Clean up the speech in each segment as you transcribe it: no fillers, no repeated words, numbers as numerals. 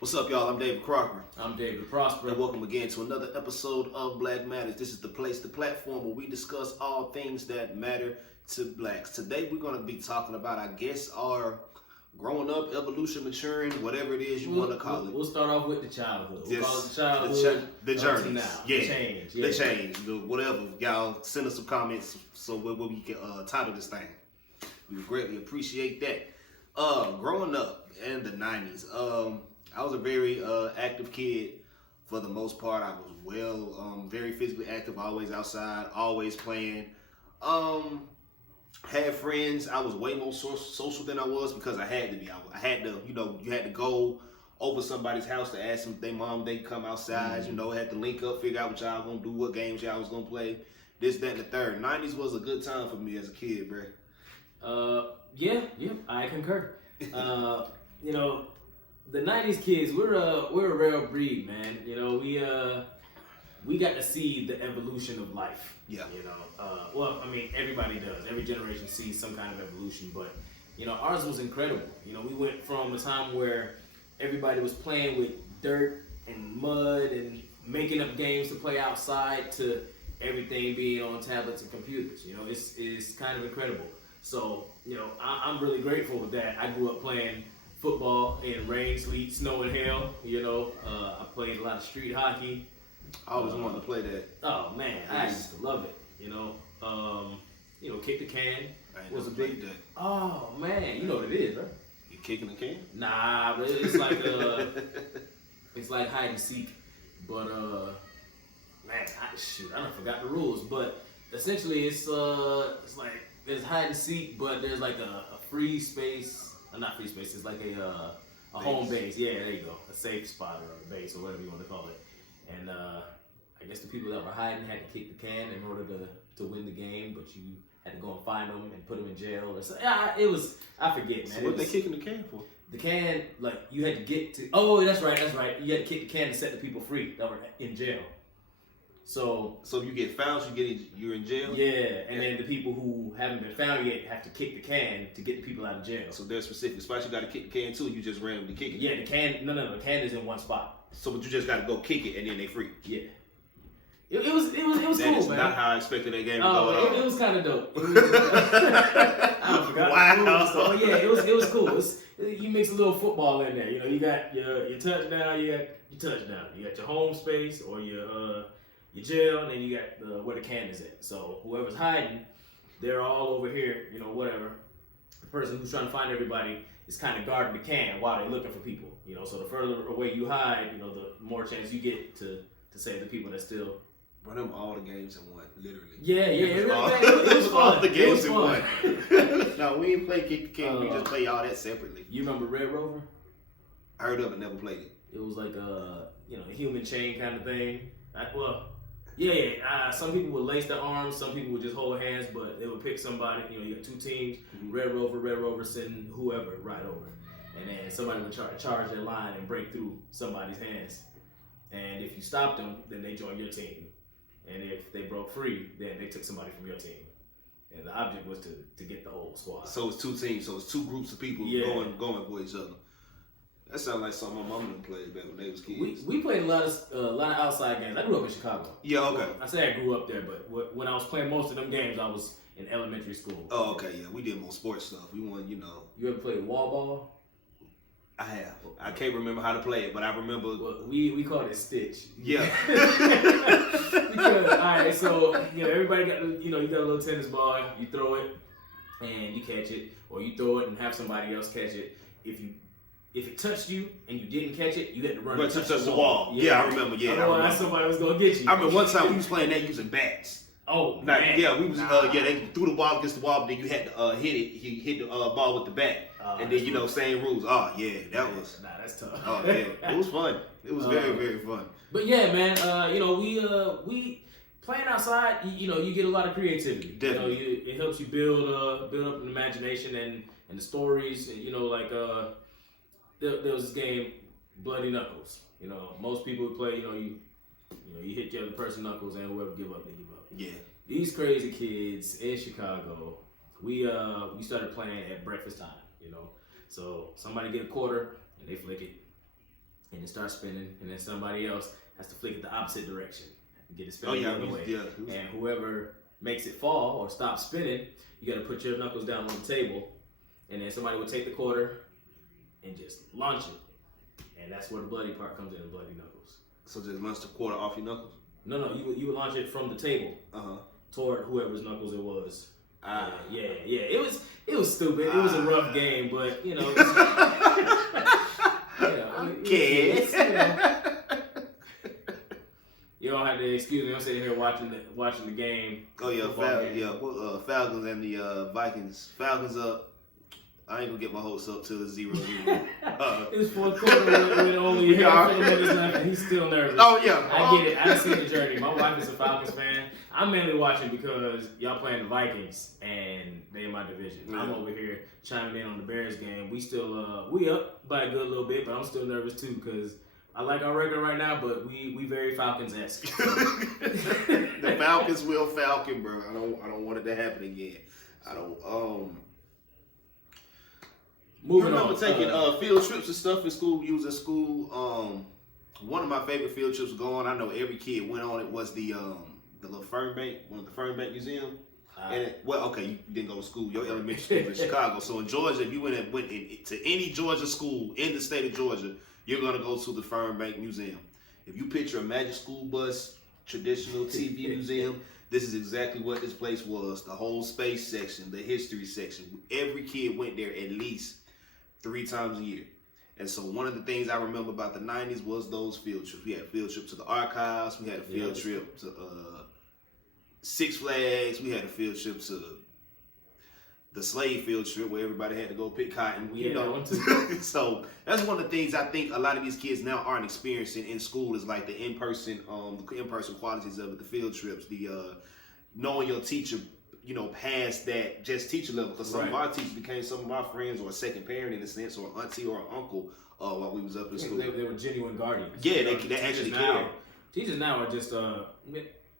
What's up, y'all? I'm David Crocker. I'm David Prosper. And welcome again to another episode of Black Matters. This is the place, the platform where we discuss all things that matter to blacks. Today we're going to be talking about, I guess, our growing up, evolution, maturing, whatever it is you want to call it. We'll start off with the childhood. We'll call it the childhood. The journey. Now. Yeah. The change. Whatever. Y'all send us some comments so we can title this thing. We would greatly appreciate that. Growing up in the 90s, I was a very active kid for the most part. I was very physically active, always outside, always playing. Had friends. I was way more social than I was because I had to be. I had to, you had to go over somebody's house to ask them if their mom, they come outside, had to link up, figure out what y'all gonna do, what games y'all was gonna play, this, that, and the third. 90s was a good time for me as a kid, bro. Yeah, I concur. The 90s kids, we're a rare breed, man. We got to see the evolution of life. Yeah. Everybody does. Every generation sees some kind of evolution, but ours was incredible. We went from a time where everybody was playing with dirt and mud and making up games to play outside to everything being on tablets and computers. It's kind of incredible. So, I'm really grateful with that. I grew up playing football in rain, sleet, snow, and hail. I played a lot of street hockey. I always wanted to play that. Oh man, I used to love it. Kick the can was a big. Oh man, you know what it is, right? You kicking the can? Nah, but it's like it's like hide and seek. But I done forgot the rules. But essentially, it's like there's hide and seek, but there's like a free space. Not free space. It's like a home base. Yeah, there you go. A safe spot or a base or whatever you want to call it. And I guess the people that were hiding had to kick the can in order to win the game, but you had to go and find them and put them in jail. Or something. It was, I forget, man. So what they kicking the can for? The can, like, you had to get to, oh, that's right. You had to kick the can to set the people free that were in jail. So if you get found, you're in jail? Yeah, and then the people who haven't been found yet have to kick the can to get the people out of jail. So there's specific spots you got to kick the can to, you just randomly kick it? Yeah, the can, no, the can is in one spot. So but you just got to go kick it and then they free? Yeah. It was cool, man. That is not how I expected that game to go at all. It was kind of dope. I forgot. Wow. So yeah, it was cool. You mix a little football in there. You got your touchdown, you got your home space or your jail, and then you got where the can is at. So whoever's hiding, they're all over here, whatever. The person who's trying to find everybody is kind of guarding the can while they're looking for people. So the further away you hide, the more chance you get to save the people that still. Run them all the games in one, literally. Yeah. It was fun. All the games in one. No, we didn't play kick the can. We just play all that separately. You remember Red Rover? I heard of it, never played it. It was like a human chain kind of thing. Some people would lace their arms, some people would just hold hands, but they would pick somebody. You got two teams, Red Rover sending whoever right over, and then somebody would charge their line and break through somebody's hands. And if you stopped them, then they joined your team. And if they broke free, then they took somebody from your team. And the object was to get the whole squad. So it's two teams. So it's two groups of people going for each other. That sounds like something my mom done played back when they was kids. We played a lot of outside games. I grew up in Chicago. Yeah, okay. I say I grew up there, but when I was playing most of them games, I was in elementary school. Oh, okay, yeah. We did more sports stuff. We won, You ever played wall ball? I have. I can't remember how to play it, but I remember. Well, we called it Stitch. Yeah. Because, all right, so everybody got you got a little tennis ball. You throw it and you catch it, or you throw it and have somebody else catch it. If it touched you and you didn't catch it, you had to run to touch the wall. Yeah, I remember. Yeah, otherwise somebody was gonna get you. I remember one time we was playing that using bats. Oh, man. Yeah, we was they threw the ball against the wall, but then you had to hit it. You hit the ball with the bat, and then same rules. Oh yeah, that was. Nah, that's tough. Oh yeah, it was fun. It was very, very fun. But yeah, man, we playing outside. You get a lot of creativity. Definitely. It helps you build up an imagination and the stories. There was this game, Bloody Knuckles. Most people would play. You hit the other person knuckles, and whoever give up, they give up. Yeah. These crazy kids in Chicago, we started playing at breakfast time. So somebody get a quarter and they flick it. and it starts spinning, and then somebody else has to flick it the opposite direction and get it Oh spinning yeah, the other way. yeah. And whoever makes it fall or stop spinning, you got to put your knuckles down on the table, and then somebody would take the quarter and just launch it, and that's where the bloody part comes in, the bloody knuckles. So just launch the quarter off your knuckles? No, you would launch it from the table toward whoever's knuckles it was. Yeah. It was stupid. It was a rough game, but you know. You don't have to excuse me. I'm sitting here watching the game. Oh yeah, Falcons and the Vikings. Falcons up. I ain't gonna get my hopes up till it's 0-0. It's fourth quarter with only a handful of minutes left, and he's still nervous. Oh yeah, I get it. I see the journey. My wife is a Falcons fan. I'm mainly watching because y'all playing the Vikings and they in my division. Yeah. I'm over here chiming in on the Bears game. We still we up by a good little bit, but I'm still nervous too because I like our record right now, but we very Falcons-esque. So. The Falcons will Falcon, bro. I don't want it to happen again. I don't. Moving I remember on. taking field trips and stuff in school. Using school. One of my favorite field trips going. I know every kid went on it. Was the little Fern Bank, one of the Fern Bank Museum. And you didn't go to school. Your elementary school in Chicago. So in Georgia, if you went to any Georgia school in the state of Georgia, you're gonna go to the Fern Bank Museum. If you picture a magic school bus, traditional TV museum, this is exactly what this place was. The whole space section, the history section. Every kid went there at least 3 times a year. And so one of the things I remember about the 90s was those field trips. We had a field trip to the archives. We had a field trip to Six Flags. We had a field trip to the slave field trip where everybody had to go pick cotton. So that's one of the things I think a lot of these kids now aren't experiencing in school is like the in-person qualities of it, the field trips, the knowing your teacher, past that just teacher level. Because some of our teachers became some of our friends or a second parent in a sense, or an auntie or an uncle while we was up in school. They were genuine guardians. Yeah, they actually care. Teachers now are just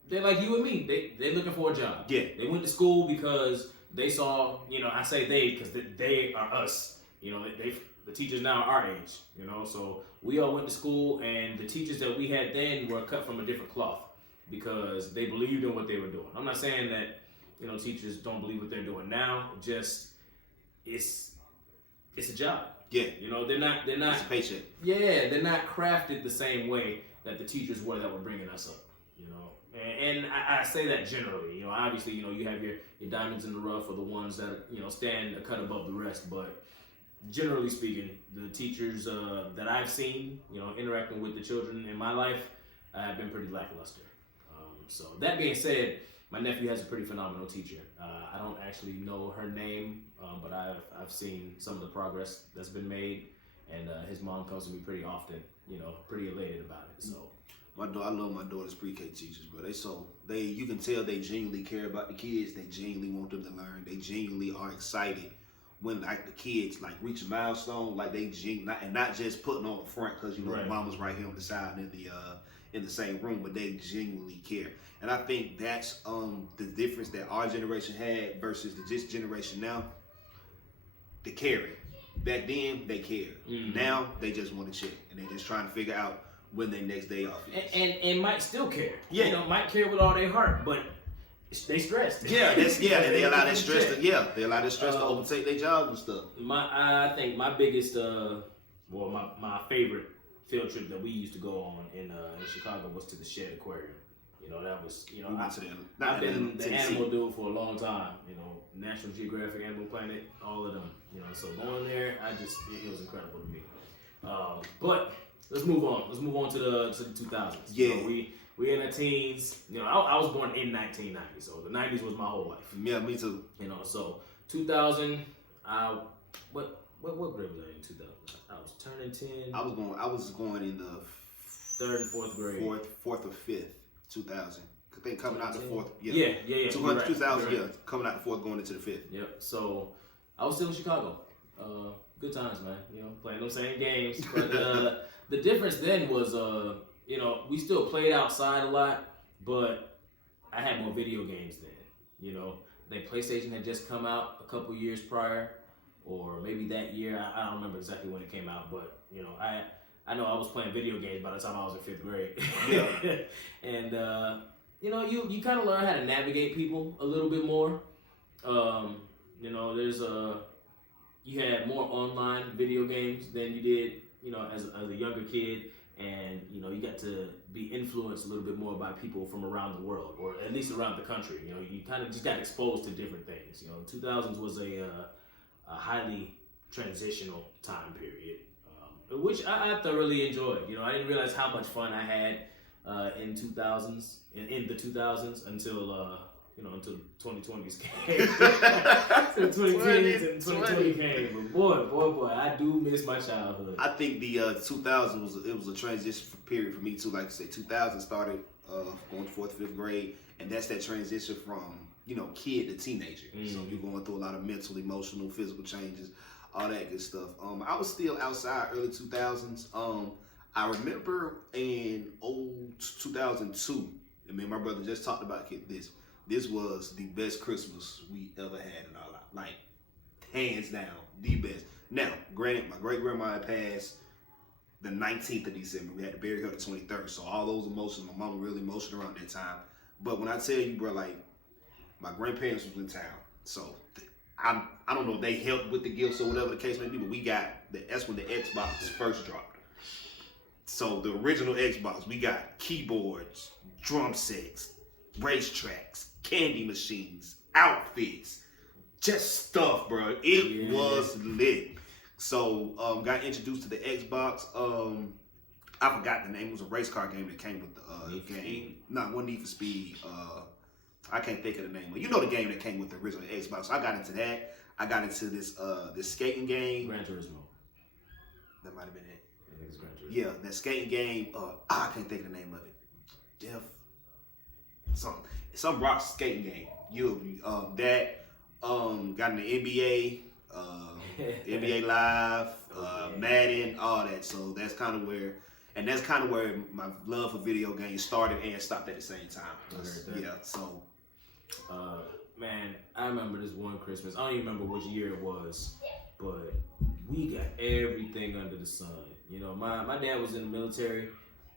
they're like you and me. They're looking for a job. Yeah. They went to school because they saw, I say they because they are us. The teachers now are our age, so we all went to school, and the teachers that we had then were cut from a different cloth because they believed in what they were doing. I'm not saying that, teachers don't believe what they're doing now. Just it's a job. Yeah. They're not. It's a paycheck. Yeah, they're not crafted the same way that the teachers were that were bringing us up. And I say that generally. Obviously, you have your diamonds in the rough or the ones that stand a cut above the rest. But generally speaking, the teachers that I've seen, interacting with the children in my life, have been pretty lackluster. So that being said, my nephew has a pretty phenomenal teacher. I don't actually know her name, but I've seen some of the progress that's been made, and his mom comes to me pretty often. Pretty elated about it. So. I love my daughter's pre-K teachers, bro. You can tell they genuinely care about the kids. They genuinely want them to learn. They genuinely are excited when the kids reach a milestone. Not just putting on the front because right. Mama's right here on the side in the same room, but they genuinely care. And I think that's the difference that our generation had versus this generation now. The caring. Back then they cared. Mm-hmm. Now they just want to check, and they're just trying to figure out when their next day off is. And might still care. Yeah. Might care with all their heart, but they stressed. Yeah, and they allow that stress to overtake their jobs and stuff. I think my biggest my favorite field trip that we used to go on in Chicago was to the Shed Aquarium. That was I've been the animal dude for a long time. National Geographic, Animal Planet, all of them. So going there, it was incredible to me. But let's move on. Let's move on to the 2000s. Yeah. We in the teens. I was born in 1990, so the 90s was my whole life. Yeah, me too. So 2000. What grade was I in 2000? I was turning 10. I was going in the 3rd and 4th grade. Fourth or fifth, 2000. I think coming out the 4th. Yeah. 2000. Yeah, coming out the 4th, going into the 5th. Yep. So I was still in Chicago. Good times, man. Playing those same games. But the difference then was, we still played outside a lot, but I had more video games then. The PlayStation had just come out a couple years prior, or maybe that year. I don't remember exactly when it came out, but I know I was playing video games by the time I was in 5th grade. Yeah. And you know, you kind of learn how to navigate people a little bit more. You know, you had more online video games than you did, you know, as a younger kid, and you know, you got to be influenced a little bit more by people from around the world, or at least around the country. You know, you kind of just got exposed to different things. You know, 2000s was a highly transitional time period, which I thoroughly enjoyed. You know, I didn't realize how much fun I had in the 2000s until you know, until 2020s came. So 2010s and 2020 came. But boy, I do miss my childhood. I think the 2000s was a transition period for me too. Like I said, 2000 started going to 4th, 5th grade, and that's that transition from, you know, kid to teenager. So you're going through a lot of mental, emotional, physical changes, all that good stuff. I was still outside early 2000s. I remember in 2002, and me and my brother just talked about this. This was the best Christmas we ever had in our life. Like, hands down, the best. Now, granted, my great-grandma had passed the 19th of December. We had to bury her the 23rd. So all those emotions, my mom was really emotional around that time. But when I tell you, bro, like, my grandparents was in town. So I don't know if they helped with the gifts or whatever the case may be, but that's when the Xbox first dropped. So the original Xbox, we got keyboards, drum sets, racetracks, candy machines, outfits, just stuff, bro. It was lit. So got introduced to the Xbox. I forgot the name. It was a race car game that came with the game. Not one Need for Speed. I can't think of the name. But you know the game that came with the original Xbox. So I got into that. I got into this skating game. Gran Turismo. That might have been it. I think it's Gran Turismo. Yeah, that skating game. I can't think of the name of it. Some rock skating game. Got in the NBA, NBA Live, Madden, all that. So that's kind of where my love for video games started and stopped at the same time. Yeah. So, man, I remember this one Christmas. I don't even remember which year it was, but we got everything under the sun. You know, my dad was in the military.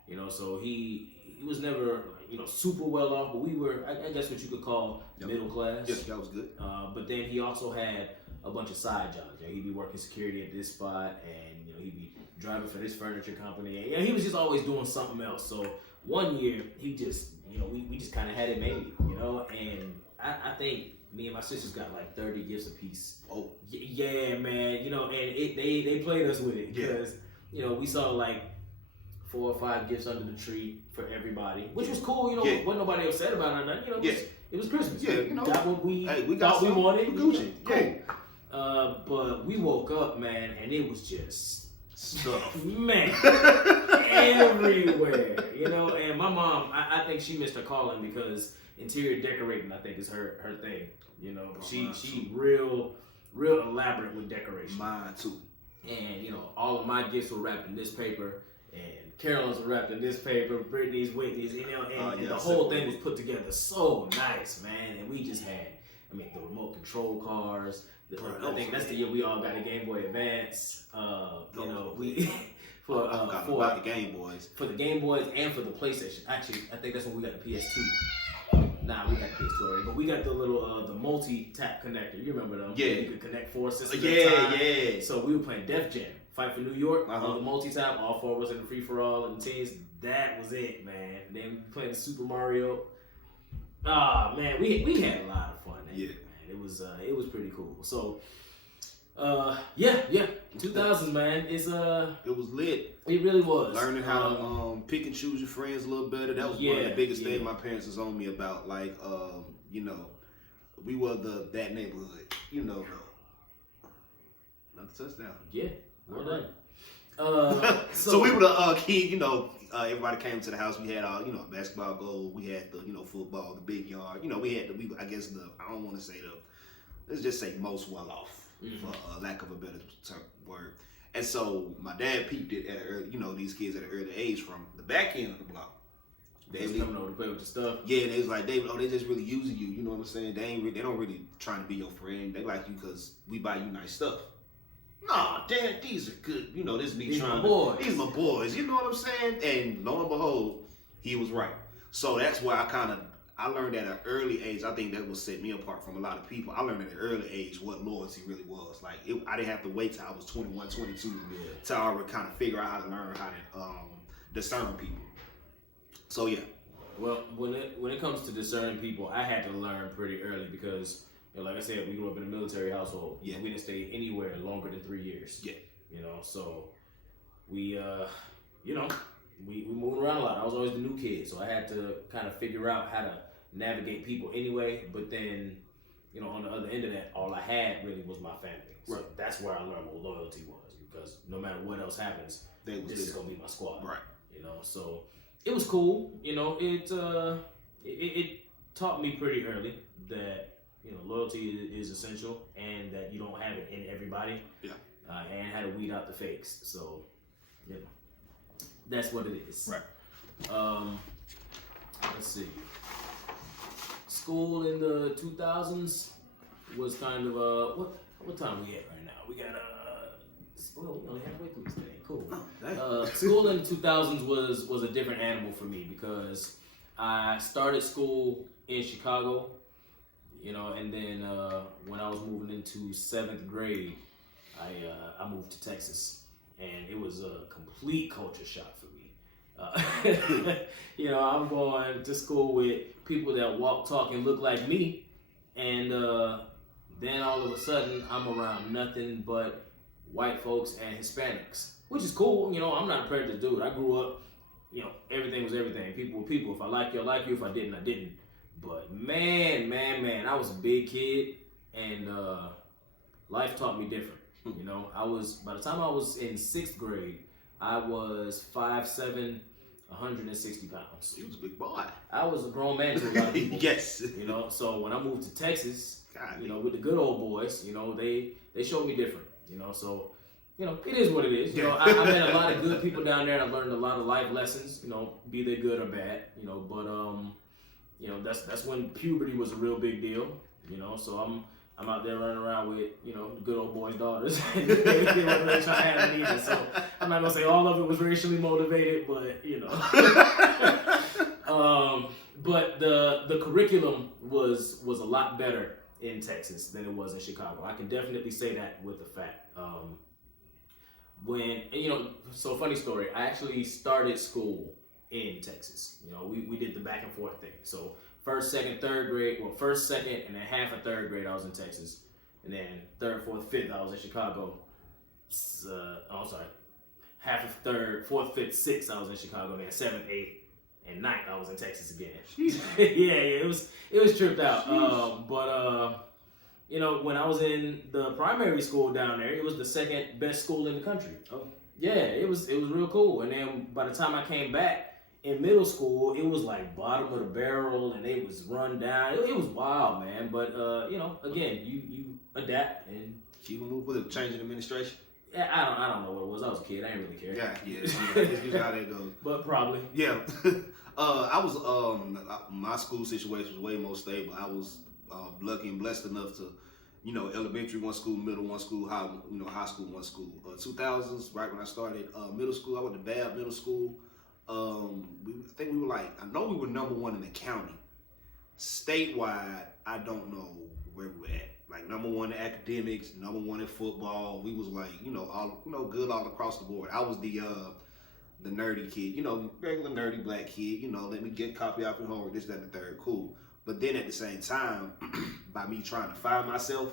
You know, so he was never, you know, super well off, but we were, I guess what you could call middle class. Yes, that was good. But then he also had a bunch of side jobs. You know, he'd be working security at this spot, and you know, he'd be driving for this furniture company. And you know, he was just always doing something else. So one year, he just, you know, we just kind of had it made, you know, and I think me and my sisters got like 30 gifts apiece. Oh, yeah, man. You know, and they played us with it because, you know, we saw like 4 or 5 gifts under the tree for everybody, which was cool. You know, wasn't nobody upset about it or nothing. You know, it was Christmas. Yeah, you know, got what we got thought we wanted. Gucci. Cool. But we woke up, man, and it was just stuff, man, everywhere. You know, and my mom, I think she missed her calling because interior decorating, I think, is her thing. You know, she real elaborate with decoration. Mine too. And you know, all of my gifts were wrapped in this paper, and Carolyn's were wrapped in this paper, Brittany's, Whitney's, you know, and the whole thing was put together so nice, man. And we just had, I mean, the remote control cars. I think that's the year we all got a Game Boy Advance. You know, we for the Game Boys. For the Game Boys and for the PlayStation. Actually, I think that's when we got the PS2. Nah, we got the PS2 already, but we got the little the multi-tap connector. You remember them? Yeah. You could connect 4 systems. Yeah. So we were playing Def Jam, Fight for New York, on the multi-tap. All 4 of us in the free-for-all and the teams. That was it, man. And then we playing Super Mario. Ah, man, we had a lot of fun. Yeah. It was pretty cool. So, 2000s, man. It was lit. It really was. Learning how to pick and choose your friends a little better. That was one of the biggest things my parents was on me about. Like, you know, we were that neighborhood. You know, another touchdown. Yeah, well done. So we were the kid. You know, everybody came to the house. We had our, you know, basketball goal. We had the, you know, football, the big yard. You know, we had I guess I don't want to say let's just say most well off, for lack of a better word. And so my dad peeped it at these kids at an early age from the back end of the block. They was coming over to play with the stuff. Yeah, they was like, they just really using you. You know what I'm saying? They don't really trying to be your friend. They like you because we buy you nice stuff. Nah, Dad, these are good. You know, this is me These trying my boys. These my boys. You know what I'm saying? And lo and behold, he was right. So that's why I learned at an early age. I think that will set me apart from a lot of people. I learned at an early age what loyalty really was. Like, I didn't have to wait till I was 21, 22 to already kind of figure out how to learn how to discern people. So yeah. Well, when it comes to discerning people, I had to learn pretty early because, you know, like I said, we grew up in a military household. Yeah. We didn't stay anywhere longer than 3 years. Yeah. You know, so we we moved around a lot. I was always the new kid, so I had to kind of figure out how to navigate people anyway. But then, you know, on the other end of that, all I had really was my family. So Right. that's where I learned what loyalty was, because no matter what else happens, this is gonna be my squad. Right. You know, so it was cool. You know, it taught me pretty early that, you know, loyalty is essential and that you don't have it in everybody. Yeah. And how to weed out the fakes. So, you know, that's what it is. Right. Let's see. School in the 2000s was kind of what time we at right now? We got well, we only halfway through this thing. Cool. School in the 2000s was a different animal for me because I started school in Chicago, you know, and then when I was moving into 7th grade, I moved to Texas, and it was a complete culture shock for me. You know, I'm going to school with people that walk, talk, and look like me, and then all of a sudden I'm around nothing but white folks and Hispanics, which is cool. You know, I'm not a prejudice dude. I grew up, you know, everything was everything. People were people. If I like you, I like you. If I didn't, I didn't. But man, I was a big kid, and life taught me different. You know, by the time I was in 6th grade, I was 5'7", 160 pounds. He was a big boy. I was a grown man to a lot of people. Yes. You know, so when I moved to Texas, God, you know, with the good old boys, you know, they showed me different. You know, so, you know, it is what it is. You know, I met a lot of good people down there, and I learned a lot of life lessons. You know, be they good or bad. You know, but you know, that's when puberty was a real big deal. You know, so I'm out there running around with, you know, the good old boys' daughters. They wasn't really trying to have me either. So I'm not gonna say all of it was racially motivated, but you know. But the curriculum was a lot better in Texas than it was in Chicago. I can definitely say that with a fact. You know, so funny story, I actually started school in Texas. You know, we did the back and forth thing. So first, second, third grade, well, first, second, and then half of 3rd grade I was in Texas. And then 3rd, 4th, 5th I was in Chicago. Half of 3rd, 4th, 5th, 6th I was in Chicago. And then 7th, 8th, and 9th I was in Texas again. yeah, it was tripped out. You know, when I was in the primary school down there, it was the 2nd best school in the country. Oh. Yeah, it was real cool. And then by the time I came back in middle school, it was like bottom of the barrel, and it was run down. It was wild, man. But you know, again, you adapt and keep moving with a change in administration. Yeah, I don't know what it was. I was a kid. I didn't really care. Yeah, it's usually how that goes. But probably. Yeah. I was my school situation was way more stable. I was lucky and blessed enough to, you know, elementary one school, middle one school, high school one school. 2000s, right when I started middle school, I went to Babb Middle School. I think we were I know we were number 1 in the county. Statewide, I don't know where we were at. Like number 1 in academics, number 1 in football. We was good all across the board. I was the nerdy kid, you know, regular nerdy black kid, you know, let me get copy out from homework, this, that, and the third, cool. But then at the same time, by me trying to find myself,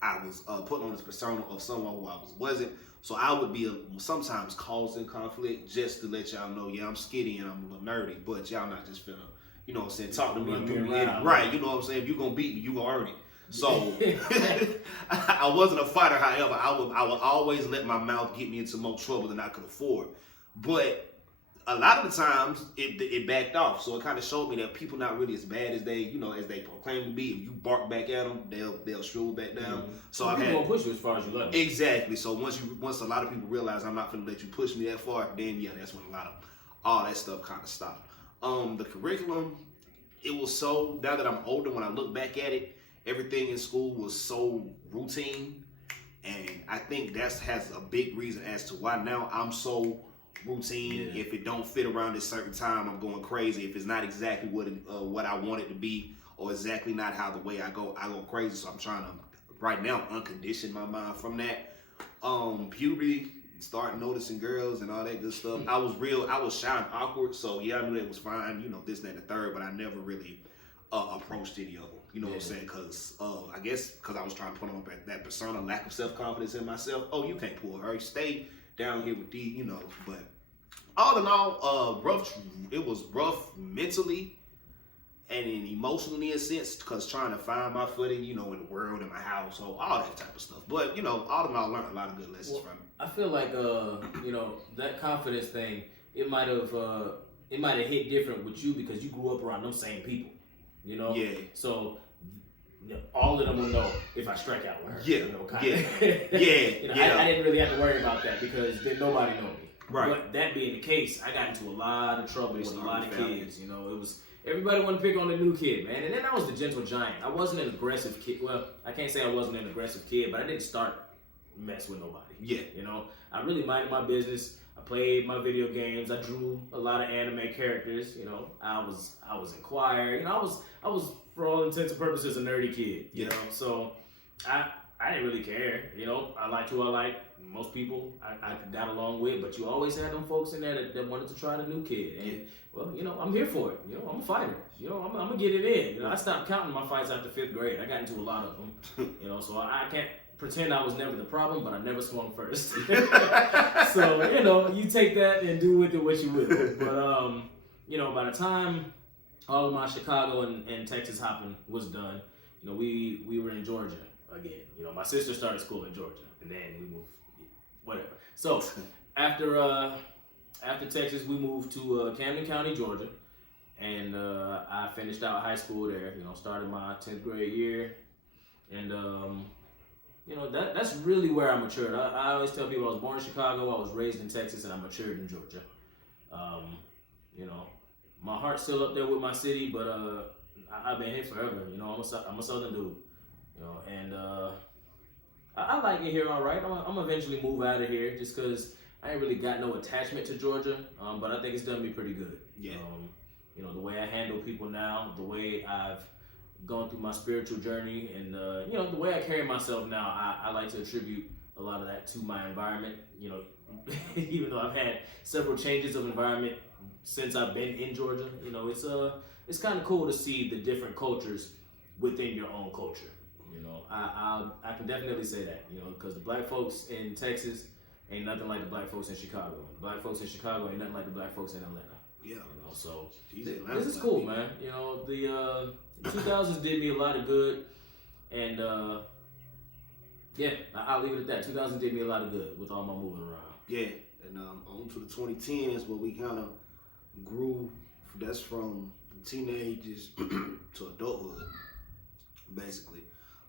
I was put on this persona of someone who I wasn't. So I would be sometimes causing conflict just to let y'all know, yeah, I'm skinny and I'm a little nerdy, but y'all not just finna, you know what I'm saying, talk to me and do me in. Right, you know what I'm saying? If you gonna beat me, you gonna earn it. So I wasn't a fighter, however, I would always let my mouth get me into more trouble than I could afford. But a lot of the times it backed off, so it kind of showed me that people not really as bad as they proclaim to be. If you bark back at them, they'll shrivel back down. Mm-hmm. So people gonna push you as far as you let them. Exactly. So once a lot of people realize I'm not gonna let you push me that far, then yeah, that's when a lot of all that stuff kind of stopped. The curriculum, it was so, now that I'm older, when I look back at it, everything in school was so routine And I think that has a big reason as to why now I'm so routine. Yeah. If it don't fit around this certain time, I'm going crazy. If it's not exactly what I want it to be, or exactly not how the way I go crazy. So I'm trying to right now uncondition my mind from that. Puberty, start noticing girls and all that good stuff. I was shy and awkward, so yeah, I knew that was fine, you know, this, that, and the third, but I never really approached any of them. You know what I'm saying? Because I guess because I was trying to put on that persona, lack of self-confidence in myself. Oh, you can't pull her. Stay down here with these, you know. But all in all, it was rough mentally and emotionally in a sense, because trying to find my footing, you know, in the world, in my household, all that type of stuff. But, you know, all in all, I learned a lot of good lessons from it. I feel like, you know, that confidence thing, it might have hit different with you because you grew up around them same people, you know? Yeah. So, you know, all of them will know if I strike out with her. Yeah. You know, kind of. You know, yeah. I didn't really have to worry about that because then nobody knew me. Right. But that being the case, I got into a lot of trouble with a lot of kids. You know, it was everybody wanted to pick on the new kid, man. And then I was the gentle giant. I wasn't an aggressive kid. Well, I can't say I wasn't an aggressive kid, but I didn't start mess with nobody. Yeah. You know, I really minded my business. I played my video games. I drew a lot of anime characters. You know, I was in choir. You know, I was for all intents and purposes a nerdy kid. You know, so I didn't really care. You know, I liked who I liked. Most people I got along with, but you always had them folks in there that wanted to try the new kid. And well, you know, I'm here for it. You know, I'm a fighter. You know, I'm gonna get it in. You know, I stopped counting my fights after 5th grade. I got into a lot of them. You know, so I can't pretend I was never the problem, but I never swung first. So, you know, you take that and do with it what you will. But you know, by the time all of my Chicago and Texas hopping was done, you know, we were in Georgia again. You know, my sister started school in Georgia, and then we moved. Whatever. So after Texas, we moved to Camden County, Georgia, and I finished out high school there. You know, started my 10th grade year, and you know that's really where I matured. I always tell people I was born in Chicago, I was raised in Texas, and I matured in Georgia. You know, my heart's still up there with my city, but I've been here forever. You know, I'm a Southern dude. You know, and I like it here all right. I'm eventually move out of here just because I ain't really got no attachment to Georgia, but I think it's done me pretty good. Yeah. You know, the way I handle people now, the way I've gone through my spiritual journey, and you know, the way I carry myself now, I like to attribute a lot of that to my environment. You know, even though I've had several changes of environment since I've been in Georgia, you know, it's kind of cool to see the different cultures within your own culture. You know, I can definitely say that, you know, because the black folks in Texas ain't nothing like the black folks in Chicago. The black folks in Chicago ain't nothing like the black folks in Atlanta. Yeah. You know, so this is cool, man. You know, the 2000s did me a lot of good, and yeah, I'll leave it at that. 2000 did me a lot of good with all my moving around. Yeah, and on to the 2010s where we kind of grew. That's from teenagers to adulthood, basically.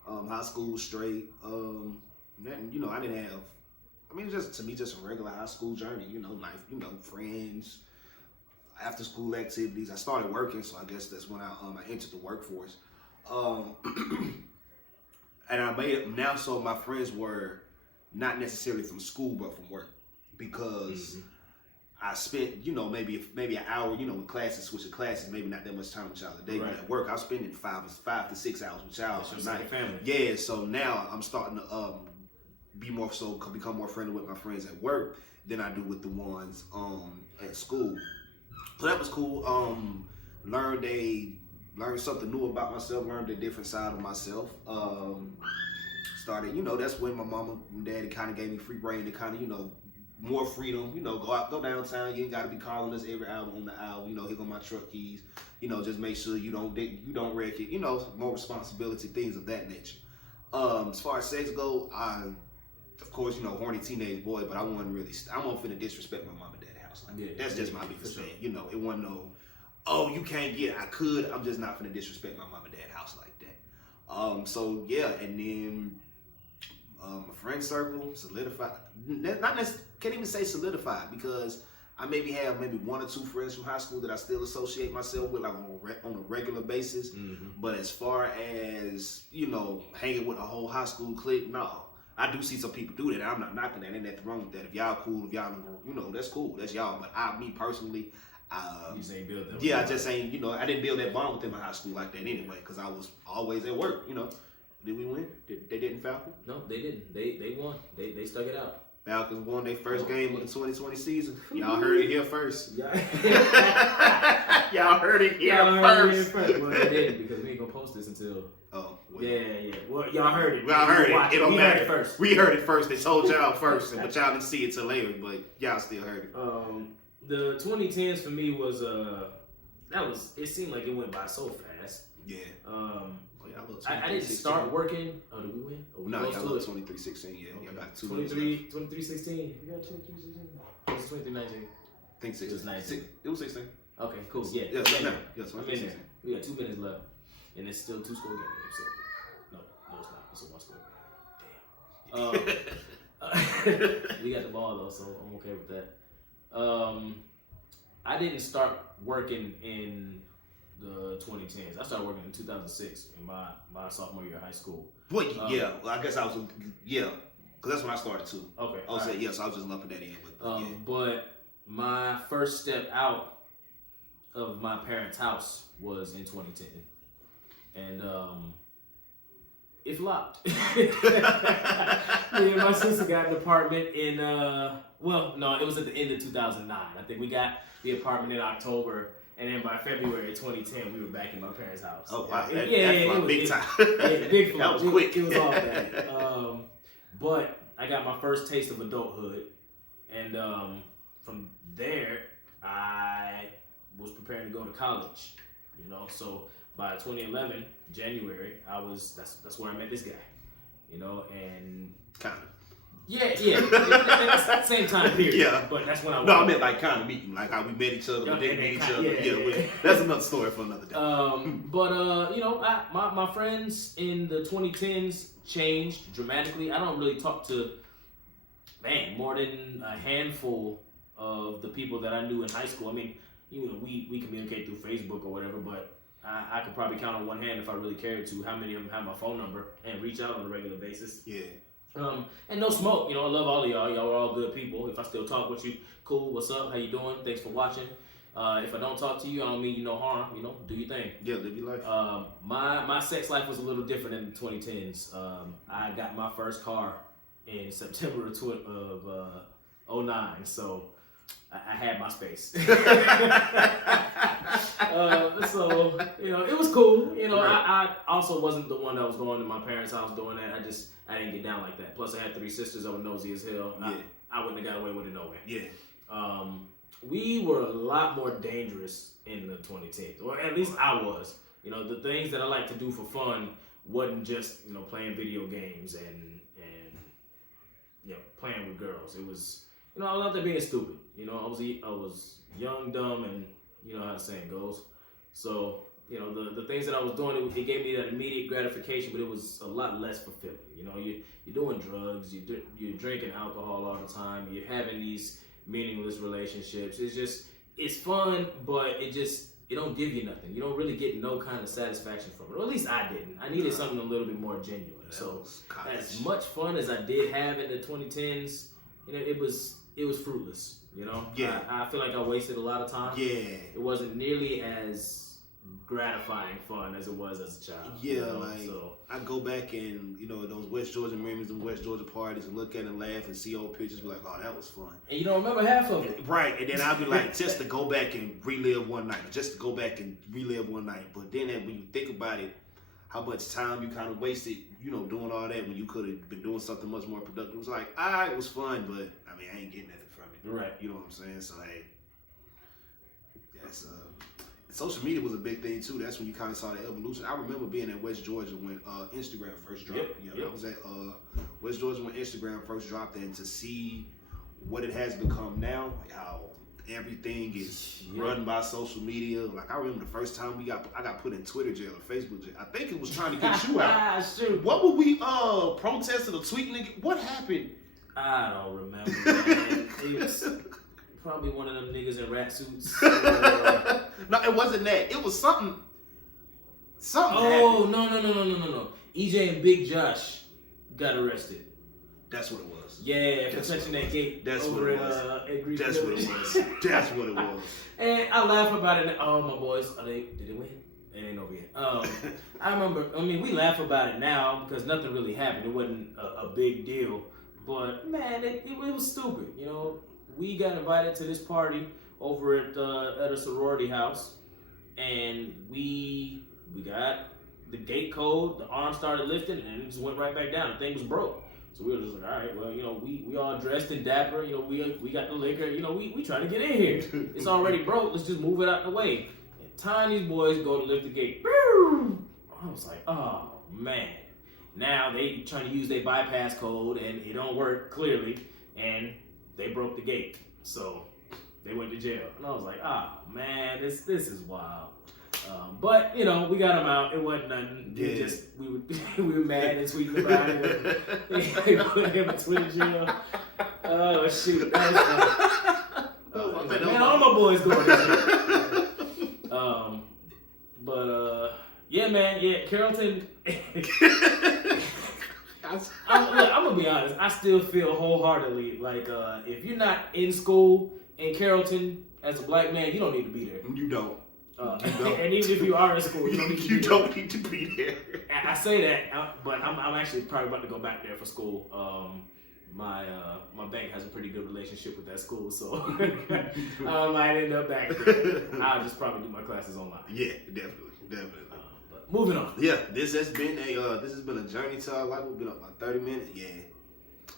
High school was straight. You know, I didn't have. I mean, just a regular high school journey. You know, life. You know, friends, after school activities. I started working, so I guess that's when I entered the workforce. And I made it now. So my friends were not necessarily from school, but from work, because I spent, you know, maybe an hour, you know, with classes, switching classes, maybe not that much time with y'all a day. But at work, I was spending 5 to 6 hours with y'all a night. Family. Yeah, so now I'm starting to become more friendly with my friends at work than I do with the ones at school. So that was cool. Learned something new about myself. Learned a different side of myself. Started, you know, that's when my mama and daddy kind of gave me free reign to kind of, you know, more freedom, you know, go downtown. You ain't got to be calling us every hour on the hour. You know, here go my truck keys. You know, just make sure you don't wreck it. You know, more responsibility, things of that nature. As far as sex go, of course, you know, horny teenage boy, but I wasn't finna disrespect my mom and dad's house. Like, that's just my biggest thing. You know, it wasn't no, oh, you can't get it. I could. I'm just not finna disrespect my mom and dad's house like that. So yeah, and then my friend circle solidified. Can't even say solidified, because I maybe have 1 or 2 friends from high school that I still associate myself with, like on a regular basis. But as far as, you know, hanging with a whole high school clique, no. I do see some people do that. I'm not knocking that. Ain't nothing wrong with that. If y'all cool, if y'all, that's cool. That's y'all. But me personally, you just ain't build that. Yeah, I just ain't. I didn't build that bond within my high school like that anyway, because I was always at work. Did we win? They didn't Falcon? No, they didn't. They won. They stuck it out. Falcons won their first game of the 2020 season. Y'all heard it here first. Yeah. Y'all heard it here first. Well, they didn't, because we ain't gonna post this until. Oh. Well. Yeah. Well, y'all heard it. Y'all heard it. It don't matter. Heard it first. We heard it first. They told y'all first, but y'all didn't see it till later. But y'all still heard it. The 2010s for me was it seemed like it went by so fast. Yeah. I didn't start working. Oh, did we win? No, y'all look 23-16. Yeah, y'all got 2 minutes 23-16. You got 23-16. It was 23-19. I think 16. It was 19. It was 16. Okay, cool. Yeah. Yeah, I'm in yes, there. We got 2 minutes left, and it's still 2-score game. So no, it's not. It's a 1-score game. Damn. We got the ball though, so I'm okay with that. I didn't start working in the 2010s. I started working in 2006 in my sophomore year of high school. Well, I guess I was, because that's when I started too. Okay. I was saying, yes, I was just lumping that in. But my first step out of my parents' house was in 2010. And it flopped. Me and my sister got an apartment in, it was at the end of 2009. I think we got the apartment in October. And then by February 2010, we were back in my parents' house. Oh, wow. That's big time. Big flop. That was quick. It was all bad. But I got my first taste of adulthood. And from there, I was preparing to go to college. So by 2011, January, that's where I met this guy. And kind of. Yeah. Same time period. Yeah. But that's when I I meant like kind of meeting, like how we met each other, but didn't meet each other. Yeah. That's another story for another day. My friends in the 2010s changed dramatically. I don't really talk to, more than a handful of the people that I knew in high school. I mean, we communicate through Facebook or whatever, but I could probably count on one hand if I really cared to how many of them have my phone number and reach out on a regular basis. Yeah. And no smoke, I love all of y'all. Y'all are all good people. If I still talk with you, cool. What's up? How you doing? Thanks for watching. If I don't talk to you, I don't mean you no harm. Do your thing. Yeah, live your life. My sex life was a little different in the 2010s. I got my first car in September of 09, so I had my space. So it was cool. Right. I also wasn't the one that was going to my parents' house doing that. I didn't get down like that. Plus, I had 3 sisters that were nosy as hell. Yeah. I wouldn't have got away with it no way. Yeah. We were a lot more dangerous in the 2010s, or at least I was. The things that I like to do for fun wasn't just playing video games and playing with girls. It was I was out there being stupid. I was young, dumb, and you know how the saying goes. So the things that I was doing, it gave me that immediate gratification, but it was a lot less fulfilling. You're doing drugs, you're drinking alcohol all the time, you're having these meaningless relationships. It's fun, but it don't give you nothing. You don't really get no kind of satisfaction from it. Or at least I didn't. I needed something a little bit more genuine. So as much fun as I did have in the 2010s, it was fruitless. Yeah. I feel like I wasted a lot of time. Yeah. It wasn't nearly as gratifying fun as it was as a child. Yeah, I go back and those West Georgia memories and West Georgia parties and look at and laugh and see old pictures, be like, oh, that was fun. And you don't remember half of it. Right, and then I'll be like, just to go back and relive one night. But then when you think about it, how much time you kind of wasted, doing all that when you could have been doing something much more productive. It was like, it was fun, but I ain't getting nothing from it. Right. You know what I'm saying? So, that's social media was a big thing too. That's when you kind of saw the evolution. I remember being in West Georgia when Instagram first dropped. I was at West Georgia when Instagram first dropped, and to see what it has become now, like how everything is run by social media. Like I remember the first time I got put in Twitter jail or Facebook jail. I think it was trying to get you out. Shoot. What were we protesting or tweeting? What happened? I don't remember, man. It was probably one of them niggas in rat suits. No, it wasn't that. It was something. Oh, no. EJ and Big Josh got arrested. That's what it was. Yeah, for touching that gate. That's over what it was. at Greece That's what Village. it was. That's what it was. And I laugh about it. Oh, my boys, did they win? It ain't over yet. I remember, we laugh about it now because nothing really happened. It wasn't a big deal. But, man, it was stupid. You know, we got invited to this party over at a sorority house. And we got the gate code, the arm started lifting, and it just went right back down. The thing was broke. So we were just like, all right, well, you know, we all dressed and dapper. You know, we got the liquor. You know, we trying to get in here. It's already broke. Let's just move it out the way. And time these boys go to lift the gate. I was like, oh, man. Now they trying to use their bypass code, and it don't work, clearly. And they broke the gate. So they went to jail. And I was like, oh, man, this is wild. But, you know, we got them out. It wasn't nothing. Yeah. We were mad and tweeting about it. They put him between jail. Oh, shoot. That was funny. Man, all my boys going to jail. Yeah, man. Yeah, Carrollton. I'm going to be honest. I still feel wholeheartedly like if you're not in school in Carrollton as a black man, you don't need to be there. You don't. And even if you are in school, you don't need to you don't need to be there. I say that, but I'm actually probably about to go back there for school. My bank has a pretty good relationship with that school, so I might end up back there. I'll just probably do my classes online. Yeah, definitely. But moving on. Yeah, this has been a journey to our life. We've been up about 30 minutes.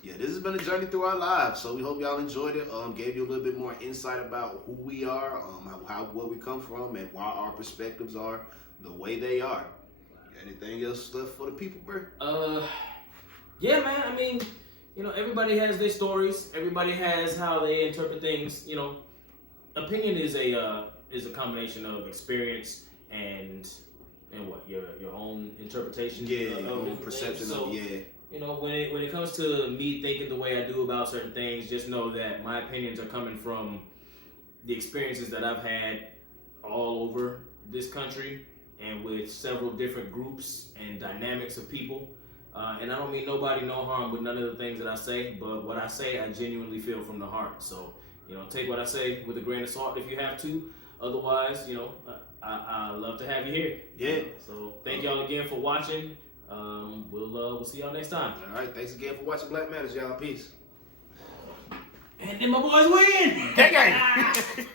Yeah, this has been a journey through our lives. So we hope y'all enjoyed it. Gave you a little bit more insight about who we are, where we come from, and why our perspectives are the way they are. Anything else left for the people, bro? Yeah, man. You know, everybody has their stories. Everybody has how they interpret things. You know, opinion is a combination of experience and what your own interpretation. Yeah, your own perception of it. You know, when it comes to me thinking the way I do about certain things, just know that my opinions are coming from the experiences that I've had all over this country and with several different groups and dynamics of people. And I don't mean nobody no harm with none of the things that I say, but what I say, I genuinely feel from the heart. So, you know, take what I say with a grain of salt if you have to. Otherwise, you know, I love to have you here. Yeah. So thank y'all again for watching. We'll see y'all next time. All right, thanks again for watching Black Matters, y'all. Peace. And then my boys win. Gang gang.